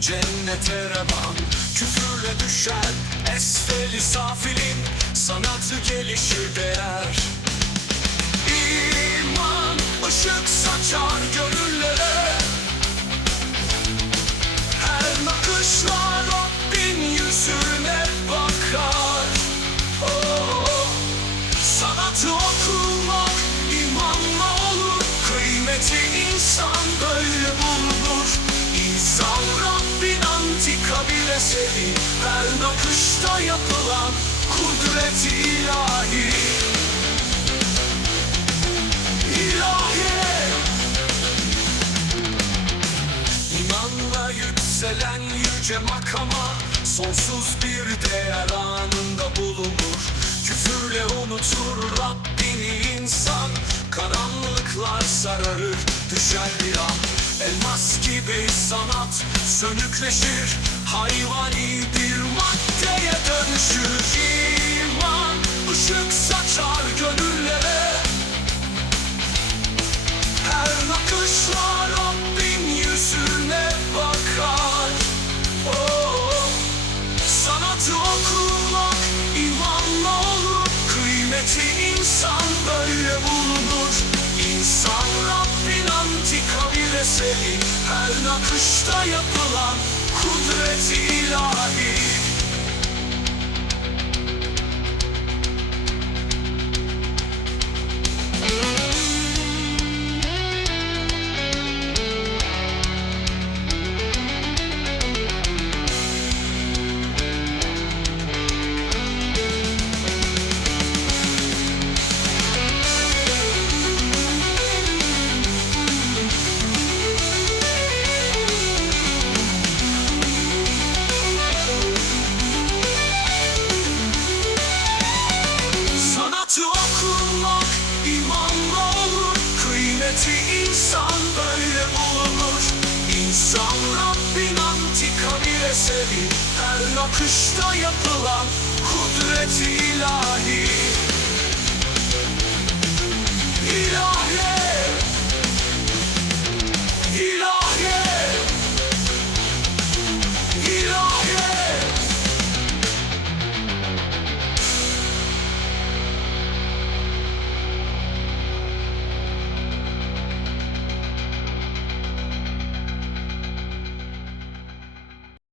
cennete revan. Küfürle düşer esfeli safilin. Sanatı gelişir değer. İman ışık saçar gönüllere eseri Her nakışta yapılan kudret ilahi. İlahi. İmanla yükselen yüce makama Sonsuz bir değer anında bulunur. Küfürle unutur Rabbini insan. Karanlıklar sararır düşer bir an. Elmas gibi sanat sönükleşir nakışta yapılan Her nakışta yapılan kudret ilahi